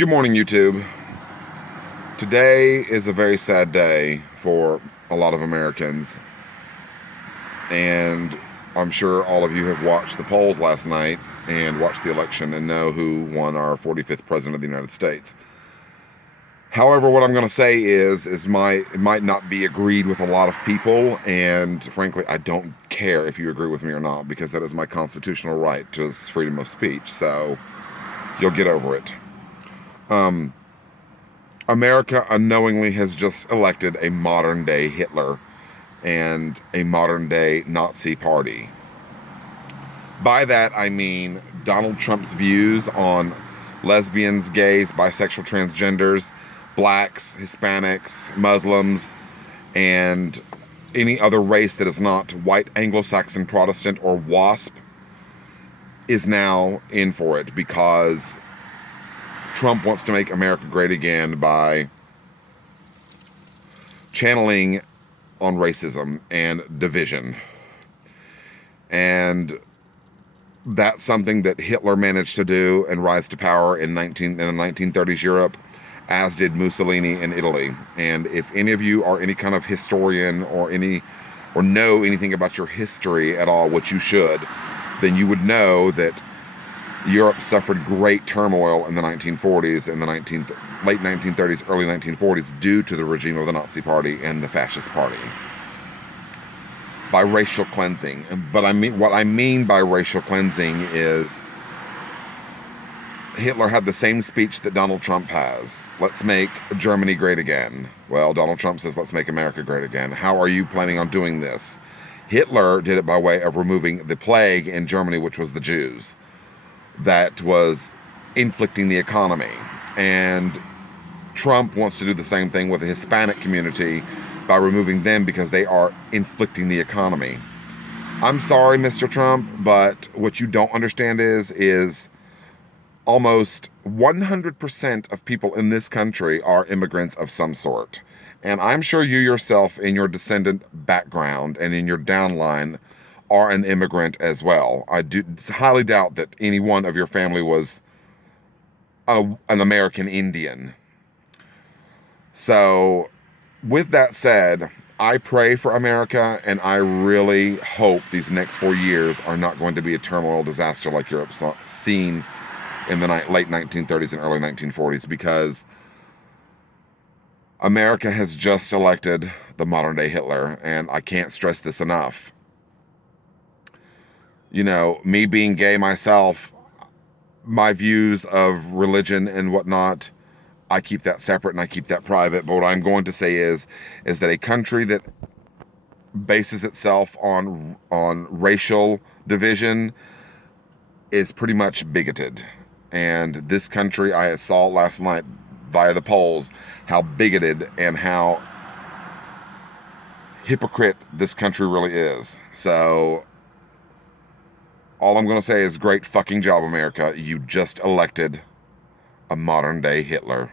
Good morning, YouTube. Today is a very sad day for a lot of Americans, and I'm sure all of you have watched the polls last night and watched the election and know who won our 45th President of the United States. However, what I'm going to say is it might not be agreed with a lot of people, and frankly, I don't care if you agree with me or not, because that is my constitutional right to freedom of speech, so you'll get over it. America unknowingly has just elected a modern-day Hitler and a modern-day Nazi party. By that, I mean Donald Trump's views on lesbians, gays, bisexual, transgenders, blacks, Hispanics, Muslims, and any other race that is not white Anglo-Saxon Protestant or WASP is now in for it, because Trump wants to make America great again by channeling on racism and division. And that's something that Hitler managed to do and rise to power in the 1930s Europe, as did Mussolini in Italy. And if any of you are any kind of historian or know anything about your history at all, which you should, then you would know that Europe suffered great turmoil in the 1940s and the late 1930s, early 1940s due to the regime of the Nazi Party and the Fascist Party. By racial cleansing. But what I mean by racial cleansing is Hitler had the same speech that Donald Trump has. Let's make Germany great again. Well, Donald Trump says, let's make America great again. How are you planning on doing this? Hitler did it by way of removing the plague in Germany, which was the Jews. That was inflicting the economy. And Trump wants to do the same thing with the Hispanic community by removing them, because they are inflicting the economy. I'm sorry, Mr. Trump, but what you don't understand is almost 100% of people in this country are immigrants of some sort. And I'm sure you yourself, in your descendant background and in your downline, are an immigrant as well. I do highly doubt that any one of your family was an American Indian. So, with that said, I pray for America, and I really hope these next 4 years are not going to be a turmoil disaster like Europe's seen in the late 1930s and early 1940s, because America has just elected the modern-day Hitler, and I can't stress this enough. You know, me being gay myself, my views of religion and whatnot, I keep that separate and I keep that private. But what I'm going to say is that a country that bases itself on racial division is pretty much bigoted. And this country, I saw last night via the polls how bigoted and how hypocrite this country really is. So all I'm going to say is, great fucking job, America. You just elected a modern-day Hitler.